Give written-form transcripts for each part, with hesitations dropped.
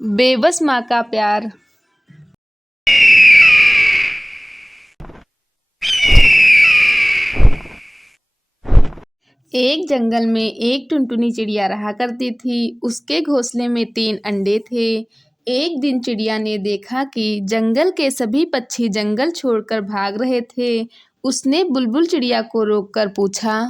बेबस माँ का प्यार। एक जंगल में एक टुनटुनी चिड़िया रहा करती थी। उसके घोंसले में 3 अंडे थे। एक दिन चिड़िया ने देखा कि जंगल के सभी पक्षी जंगल छोड़कर भाग रहे थे। उसने बुलबुल चिड़िया को रोककर पूछा,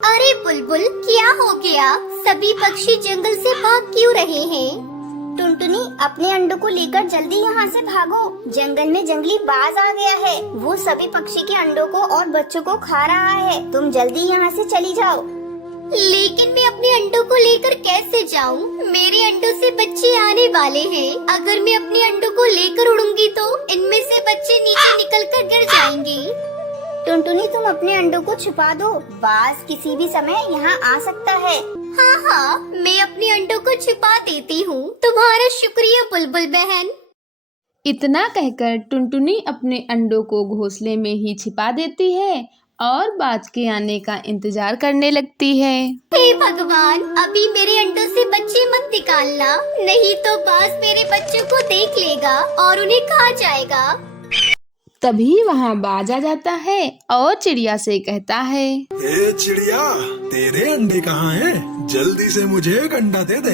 अरे बुलबुल, क्या हो गया? सभी पक्षी जंगल से भाग क्यों रहे हैं? टुनटुनी, अपने अंडों को लेकर जल्दी यहाँ से भागो। जंगल में जंगली बाज आ गया है। वो सभी पक्षी के अंडों को और बच्चों को खा रहा है। तुम जल्दी यहाँ से चली जाओ। लेकिन मैं अपने अंडों को लेकर कैसे जाऊँ? मेरे अंडों से बच्चे आने वाले हैं। अगर मैं अपने अंडों को लेकर उड़ूंगी तो इनमें से बच्चे नीचे निकलकर गिर जाएंगे। टुनटुनी, तुम अपने अंडों को छुपा दो। बाज किसी भी समय यहाँ आ सकता है। हाँ, मैं अपने अंडों को छुपा देती हूँ। तुम्हारा शुक्रिया बुलबुल बहन। इतना कहकर टुनटुनी अपने अंडों को घोंसले में ही छिपा देती है और बाज के आने का इंतजार करने लगती है। हे भगवान, अभी मेरे अंडों से बच्चे मत निकालना, नहीं तो बाज मेरे बच्चों को देख लेगा और उन्हें खा जाएगा। तभी वहाँ बाज आ जाता है और चिड़िया से कहता है, ए चिड़िया, तेरे अंडे कहाँ हैं? जल्दी से मुझे एक अंडा दे दे।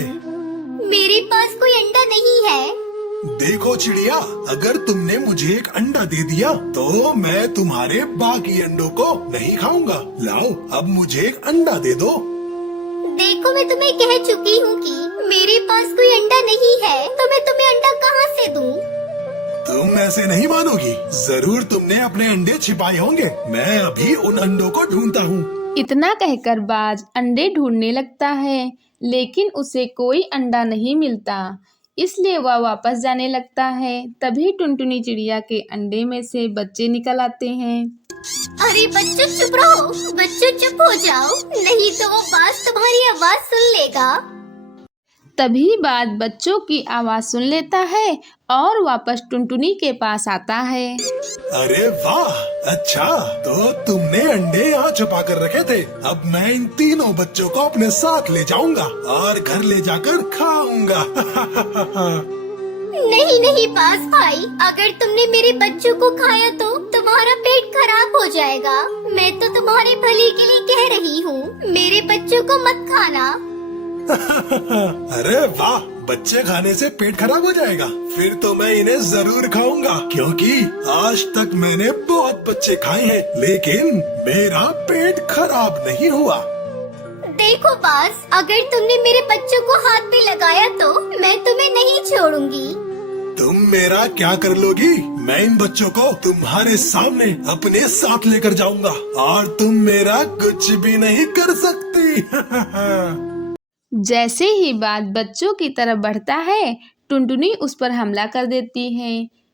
मेरे पास कोई अंडा नहीं है। देखो चिड़िया, अगर तुमने मुझे एक अंडा दे दिया तो मैं तुम्हारे बाकी अंडों को नहीं खाऊंगा। लाओ, अब मुझे एक अंडा दे दो। देखो, मैं तुम्हें कह चुकी हूँ कि मेरे पास कोई अंडा नहीं है, तो मैं तुम्हें अंडा कहाँ से दूँ? तुम ऐसे नहीं मानोगी। जरूर तुमने अपने अंडे छिपाए होंगे। मैं अभी उन अंडों को ढूंढता हूँ। इतना कहकर बाज अंडे ढूंढने लगता है, लेकिन उसे कोई अंडा नहीं मिलता। इसलिए वह वापस जाने लगता है। तभी टुनटुनी चिड़िया के अंडे में से बच्चे निकल आते हैं। अरे बच्चों, चुप रहो। बच्चों, चुप हो जाओ, नहीं तो वो बाज तुम्हारी आवाज सुन लेगा। तभी बाज बच्चों की आवाज सुन लेता है और वापस टुनटुनी के पास आता है। अरे वाह, अच्छा, तो तुमने अंडे यहाँ छुपा कर रखे थे। अब मैं इन तीनों बच्चों को अपने साथ ले जाऊंगा और घर ले जाकर खाऊंगा। नहीं नहीं बाज भाई, अगर तुमने मेरे बच्चों को खाया तो तुम्हारा पेट खराब हो जाएगा। मैं तो तुम्हारे भले के लिए कह रही हूँ, मेरे बच्चों को मत खाना। अरे वाह, बच्चे खाने से पेट खराब हो जाएगा? फिर तो मैं इन्हें जरूर खाऊंगा, क्योंकि आज तक मैंने बहुत बच्चे खाए हैं, लेकिन मेरा पेट खराब नहीं हुआ। देखो बाज, अगर तुमने मेरे बच्चों को हाथ पे लगाया तो मैं तुम्हें नहीं छोड़ूंगी। तुम मेरा क्या कर लोगी? मैं इन बच्चों को तुम्हारे सामने अपने साथ लेकर जाऊंगा और तुम मेरा कुछ भी नहीं कर सकती। जैसे ही बाज बच्चों की तरफ बढ़ता है, टुनटुनी उस पर हमला कर देती है।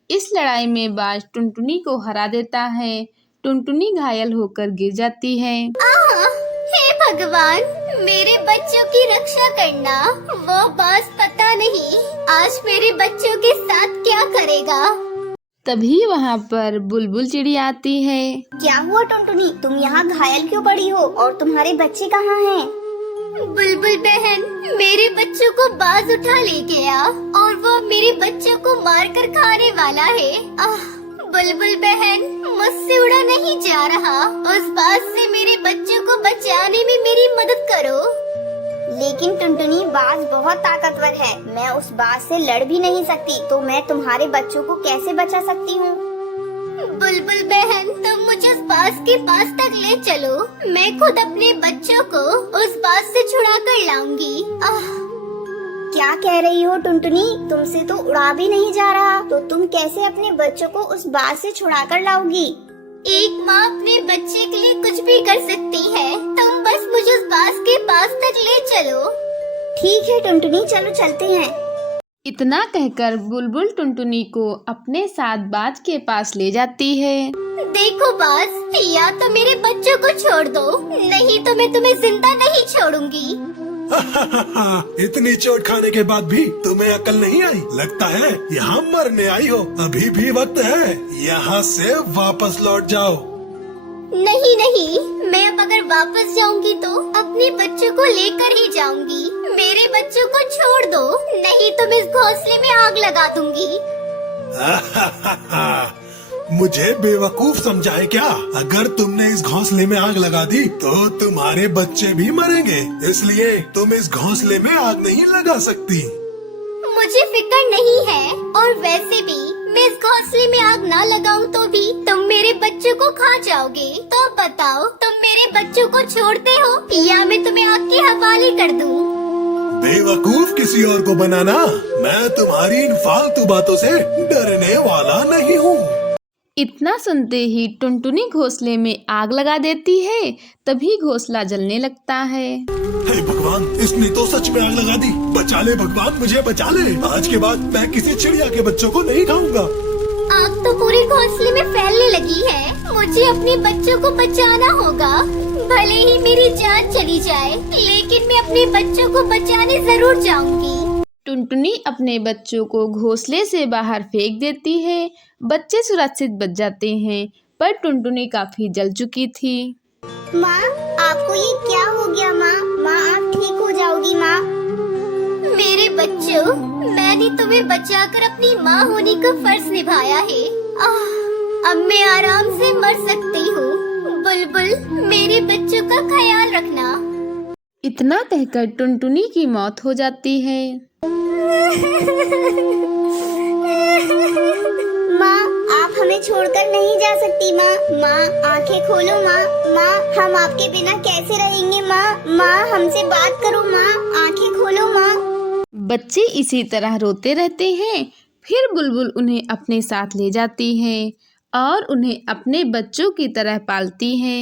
इस लड़ाई में बाज टुनटुनी को हरा देता है। टुनटुनी घायल होकर गिर जाती है। हे भगवान, मेरे बच्चों की रक्षा करना। वो बाज पता नहीं आज मेरे बच्चों के साथ क्या करेगा। तभी वहाँ पर बुलबुल चिड़िया आती है। क्या हुआ टुनटुनी, तुम यहाँ घायल क्यों पड़ी हो और तुम्हारे बच्चे कहाँ हैं? बुलबुल बहन, मेरे बच्चों को बाज उठा ले गया और वो मेरे बच्चों को मारकर खाने वाला है। बुलबुल बहन, मुझसे उड़ा नहीं जा रहा। उस बाज से मेरे बच्चों को बचाने में मेरी मदद करो। लेकिन टुनटुनी, बाज बहुत ताकतवर है। मैं उस बाज से लड़ भी नहीं सकती, तो मैं तुम्हारे बच्चों को कैसे बचा सकती हूँ? बुलबुल बहन, तुम मुझे उस बाज के पास तक ले चलो। मैं खुद अपने बच्चों को उस बाज से छुड़ा कर लाऊंगी। क्या कह रही हो टुनटुनी? तुमसे तो उड़ा भी नहीं जा रहा, तो तुम कैसे अपने बच्चों को उस बाज से छुड़ा कर लाओगी? एक माँ अपने बच्चे के लिए कुछ भी कर सकती है। तुम बस मुझे उस बाज के पास तक ले चलो। ठीक है टुनटुनी, चलो चलते हैं। इतना कहकर बुलबुल टुनटुनी को अपने साथ बाज के पास ले जाती है। देखो बाज, या तो मेरे बच्चों को छोड़ दो, नहीं तो मैं तुम्हें जिंदा नहीं छोड़ूंगी। इतनी चोट खाने के बाद भी तुम्हें अकल नहीं आई? लगता है यहाँ मरने आई हो। अभी भी वक्त है, यहाँ से वापस लौट जाओ। नहीं नहीं, मैं अब अगर वापस जाऊंगी तो अपने बच्चों को लेकर ही जाऊंगी। मेरे बच्चों को छोड़ दो, नहीं तो मैं इस घोंसले में आग लगा दूंगी। मुझे बेवकूफ समझा है क्या? अगर तुमने इस घोंसले में आग लगा दी तो तुम्हारे बच्चे भी मरेंगे, इसलिए तुम इस घोंसले में आग नहीं लगा सकती। मुझे फिक्र नहीं है, और वैसे भी मैं इस घोंसले में आग ना लगाऊं तो भी तुम मेरे बच्चों को खा जाओगे। तो बताओ, तुम मेरे बच्चों को छोड़ते हो या मैं तुम्हें आग के हवाले कर दूं? बेवकूफ किसी और को बनाना, मैं तुम्हारी इन फालतू बातों से डरने वाला नहीं हूँ। इतना सुनते ही टुनटुनी घोंसले में आग लगा देती है। तभी घोंसला जलने लगता है। हे भगवान, इसने तो सच में आग लगा दी। बचा ले भगवान, मुझे बचा ले। आज के बाद मैं किसी चिड़िया के बच्चों को नहीं खाऊंगा। आग तो पूरे घोंसले में फैलने लगी है। मुझे अपने बच्चों को बचाना होगा। भले ही मेरी जान चली जाए, लेकिन मैं अपने बच्चों को बचाने जरूर जाऊंगी। टुनटुनी अपने बच्चों को घोंसले से बाहर फेंक देती है। बच्चे सुरक्षित बच जाते हैं, पर टुनटुनी काफी जल चुकी थी। माँ, आपको ये क्या हो गया? माँ, आप ठीक हो जाओगी माँ। मेरे बच्चों, मैंने तुम्हें बचाकर अपनी माँ होने का फर्ज निभाया है। अब मैं आराम से मर सकती हूँ। बुलबुल, मेरे बच्चों का ख्याल रखना। इतना कहकर टुनटुनी की मौत हो जाती है। माँ, आप हमें छोड़कर नहीं जा सकती माँ। माँ, आंखें खोलो माँ। माँ, हम आपके बिना कैसे रहेंगे माँ? हमसे बात करो माँ, आंखें खोलो माँ। बच्चे इसी तरह रोते रहते हैं। फिर बुलबुल उन्हें अपने साथ ले जाती है और उन्हें अपने बच्चों की तरह पालती है।